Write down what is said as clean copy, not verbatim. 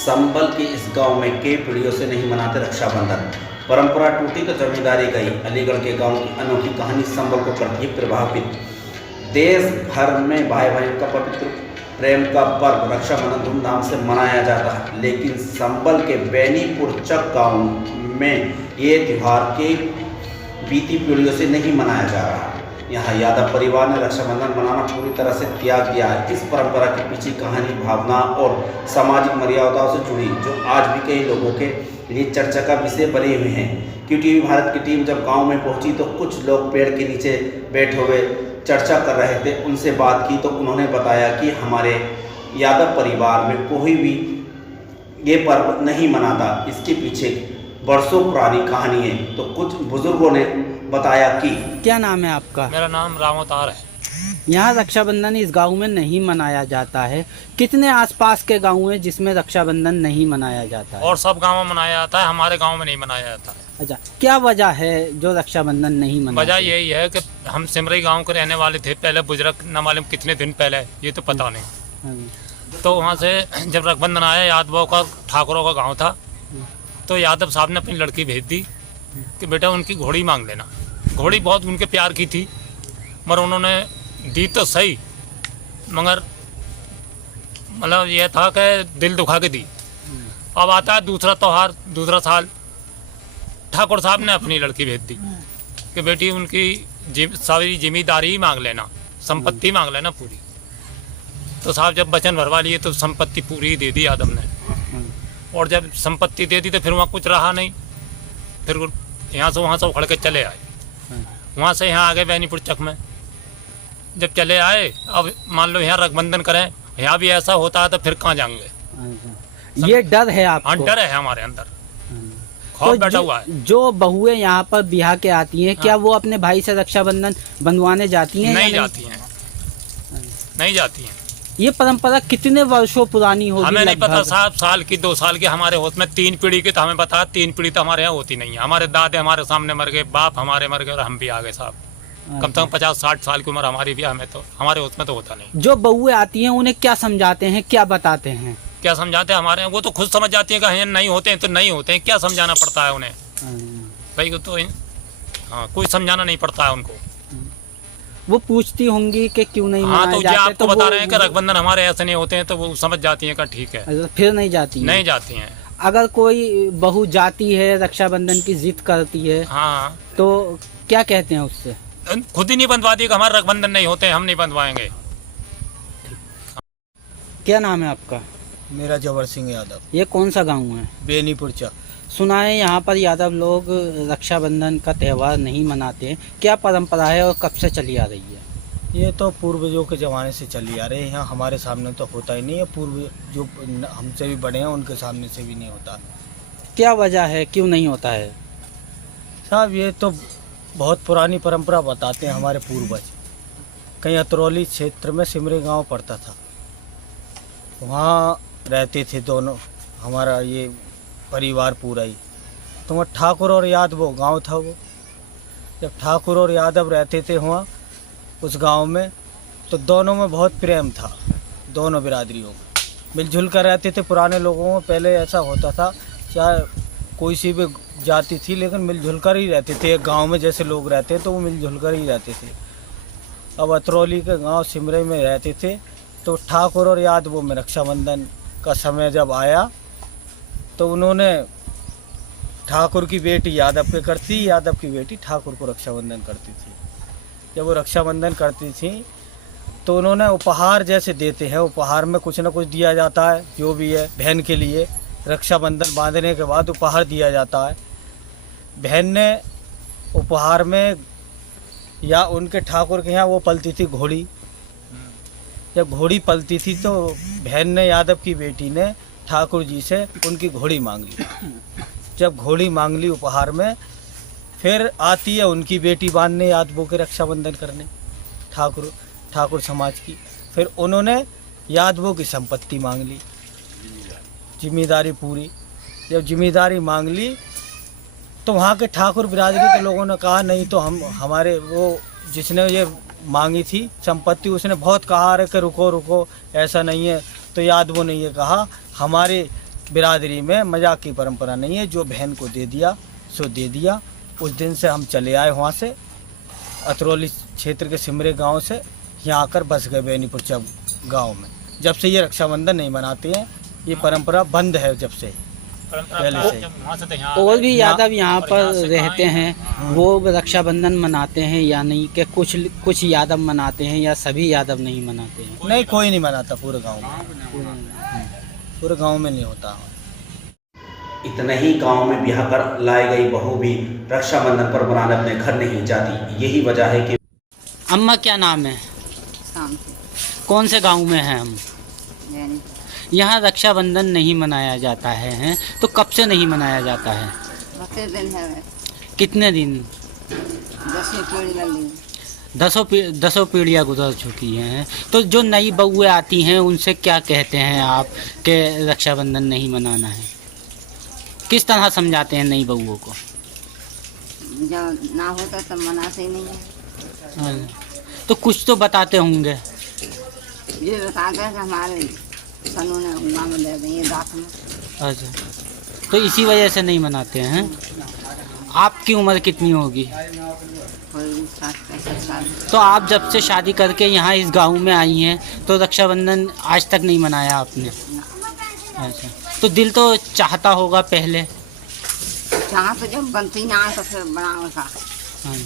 संबल के इस गांव में कई पीढ़ियों से नहीं मनाते रक्षाबंधन। परंपरा टूटी तो जमींदारी गई। अलीगढ़ के गांव की अनोखी कहानी संबल को करती है प्रभावित। देश भर में भाई भाई का पवित्र प्रेम का पर्व रक्षाबंधन धूमधाम से मनाया जाता है, लेकिन संबल के बेनीपुर चक गाँव में ये त्यौहार के बीती पीढ़ियों से नहीं मनाया जा रहा। यहाँ यादव परिवार ने रक्षाबंधन मनाना पूरी तरह से त्याग दिया है। इस परंपरा के पीछे कहानी, भावना और सामाजिक मर्यादाओं से जुड़ी, जो आज भी कई लोगों के लिए चर्चा का विषय बने हुए हैं। QTV भारत की टीम जब गांव में पहुंची तो कुछ लोग पेड़ के नीचे बैठे हुए चर्चा कर रहे थे। उनसे बात की तो उन्होंने बताया कि हमारे यादव परिवार में कोई भी ये पर्व नहीं मनाता। इसके पीछे बरसों पुरानी कहानी है। तो कुछ बुजुर्गों ने बताया कि क्या नाम है आपका? मेरा नाम राम अवतार है। यहाँ रक्षाबंधन इस गांव में नहीं मनाया जाता है। कितने आसपास के गांव हैं जिसमें रक्षाबंधन नहीं मनाया जाता है? और सब गांव में मनाया जाता है, हमारे गांव में नहीं मनाया जाता है। अच्छा, क्या वजह है जो रक्षाबंधन नहीं मनाते? वजह यही है कि हम सिमरी गांव के रहने वाले थे पहले, बुजुर्ग न मालूम कितने दिन पहले, ये तो पता नहीं। हाँ। तो वहाँ से जब रक्षाबंधन आया, यादवों का ठाकुरों का गाँव था, तो यादव साहब ने अपनी लड़की भेज दी कि बेटा उनकी घोड़ी मांग लेना। घोड़ी बहुत उनके प्यार की थी, मगर उन्होंने दी तो सही, मगर मतलब यह था कि दिल दुखा के दी। अब आता है दूसरा त्यौहार, दूसरा साल, ठाकुर साहब ने अपनी लड़की भेज दी कि बेटी उनकी सारी जिम्मेदारी मांग लेना, संपत्ति मांग लेना पूरी। तो साहब जब वचन भरवा लिए तो संपत्ति पूरी दे दी यादव ने। और जब संपत्ति दे दी तो फिर वहाँ कुछ रहा नहीं। फिर यहाँ से वहाँ से उखड़ के चले आए। वहाँ से यहाँ आ गए बेनीपुर चक में। जब चले आए, अब मान लो यहाँ रक्षाबंधन करें, यहाँ भी ऐसा होता है तो फिर कहाँ जाएंगे? ये डर है आपको? हाँ, डर है हमारे अंदर, तो खौफ बैठा हुआ है। जो बहुएं यहाँ पर बिहार के आती हैं, क्या वो अपने भाई से रक्षाबंधन बंधवाने जाती हैं? नहीं जाती हैं, नहीं जाती हैं। ये परंपरा कितने वर्षों पुरानी होगी? हमें नहीं पता साहब, साल की 2 साल की हमारे होश में 3 पीढ़ी की, तो हमें पता 3 पीढ़ी तो हमारे यहाँ होती नहीं है। हमारे दादे हमारे सामने मर गए, बाप हमारे मर गए और हम भी आ गए साहब। कम से कम 50-60 साल की उम्र हमारी भी, हमें तो हमारे होश में तो होता नहीं। जो बहुएं आती हैं उन्हें क्या समझाते हैं, क्या बताते हैं? क्या समझाते हैं हमारे, वो तो खुद समझ जाती है कि नहीं होते हैं तो नहीं होते हैं। क्या समझाना पड़ता है उन्हें भाई को? तो हाँ, कोई समझाना नहीं पड़ता है उनको। वो पूछती होंगी कि क्यों नहीं हाँ, मनाए तो जाते? आपको बता रहे हैं कि रक्षाबंधन हमारे ऐसे नहीं होते हैं, तो वो समझ जाती हैं कि ठीक है। फिर नहीं जाती? नहीं जाती हैं। अगर कोई बहू जाती है, रक्षाबंधन की जिद करती है, हाँ, तो क्या कहते हैं उससे? खुद ही नहीं बंधवा दी कि हमारे रक्षाबंधन नहीं होते, हम नहीं बंधवाएंगे। क्या नाम है आपका? मेरा जबर सिंह यादव। ये कौन सा गांव है? बेनीपुर चक। सुना है यहाँ पर यादव लोग रक्षाबंधन का त्यौहार नहीं मनाते हैं। क्या परंपरा है और कब से चली आ रही है? ये तो पूर्वजों के ज़माने से चली आ रही है। यहाँ हमारे सामने तो होता ही नहीं है। पूर्व जो हमसे भी बड़े हैं उनके सामने से भी नहीं होता। क्या वजह है, क्यों नहीं होता है साहब? ये तो बहुत पुरानी परंपरा बताते हैं हमारे पूर्वज। कहीं अतरौली क्षेत्र में सिमरी गांव पड़ता था, वहाँ रहते थे दोनों, हमारा ये परिवार पूरा ही। तो वहाँ ठाकुर और यादव गांव था। वो जब ठाकुर और यादव रहते थे वहाँ उस गांव में, तो दोनों में बहुत प्रेम था। दोनों बिरादरियों में मिलजुल कर रहते थे। पुराने लोगों में पहले ऐसा होता था, चाहे कोई सी भी जाति थी, लेकिन मिलजुल कर ही रहते थे। एक गांव में जैसे लोग रहते तो वो मिलजुल कर ही रहते थे। अब अतरौली के गांव सिमरे में रहते थे, तो ठाकुर और यादवों में रक्षाबंधन का समय जब आया तो उन्होंने ठाकुर की बेटी यादव पे करती, यादव की बेटी ठाकुर को रक्षाबंधन करती थी। जब वो रक्षाबंधन करती थी तो उन्होंने उपहार जैसे देते हैं, उपहार में कुछ ना कुछ दिया जाता है, जो भी है बहन के लिए। रक्षाबंधन बांधने के बाद उपहार दिया जाता है। बहन ने उपहार में, या उनके ठाकुर के यहाँ वो पलती थी घोड़ी। जब घोड़ी पलती थी तो बहन ने, यादव की बेटी ने ठाकुर जी से उनकी घोड़ी मांग ली। जब घोड़ी मांग ली उपहार में, फिर आती है उनकी बेटी बांधने यादवों के रक्षाबंधन करने, ठाकुर समाज की। फिर उन्होंने यादवों की संपत्ति मांग ली, जिम्मेदारी पूरी। जब जिम्मेदारी मांग ली तो वहाँ के ठाकुर बिरादरी के लोगों ने कहा नहीं, तो हमारे वो जिसने ये मांगी थी संपत्ति, उसने बहुत कहा कि रुको रुको, ऐसा नहीं है। तो यादवों ने ये कहा, हमारे बिरादरी में मजाक की परंपरा नहीं है। जो बहन को दे दिया सो दे दिया। उस दिन से हम चले आए वहाँ से, अतरौली क्षेत्र के सिमरे गांव से यहाँ आकर बस गए बेनीपुर चक गांव में। जब से ये रक्षाबंधन नहीं मनाते हैं, ये परंपरा बंद है जब से, पहले से। और भी यादव यहाँ पर रहते हैं, वो रक्षाबंधन मनाते हैं या नहीं, कि कुछ यादव मनाते हैं या सभी यादव नहीं मनाते हैं? नहीं, कोई नहीं मनाता पूरे गांव में, पूरे गांव में नहीं होता। इतना ही गांव में ब्याह कर लाई गई बहू भी रक्षाबंधन पर मनाने अपने घर नहीं जाती। यही वजह है कि अम्मा क्या नाम है? शाम से कौन से गांव में हैं हम? यानी यहाँ रक्षाबंधन नहीं मनाया जाता है, हैं? तो कब से नहीं मनाया जाता है? बसे दिन है, कितने दिन? 10वीं पीढ़ी लगी। दसों पीढ़ियाँ गुजर चुकी हैं। तो जो नई बहुएं आती हैं उनसे क्या कहते हैं आप कि रक्षाबंधन नहीं मनाना है? किस तरह समझाते हैं नई बहुओं को? जब ना होता तब मनाते ही नहीं है। तो कुछ तो बताते होंगे। ये बता गए कि हमारे कानून है गाँव में दे देंगे दाख में। अच्छा, तो इसी वजह से नहीं मनाते हैं। आपकी उम्र कितनी होगी? कोई 60-65 साल। तो आप जब से शादी करके यहाँ इस गांव में आई हैं तो रक्षाबंधन आज तक नहीं मनाया आपने? अच्छा, तो दिल तो चाहता होगा पहले। जहाँ तो जब बनती ना तो फिर बनाओ का। हाँ।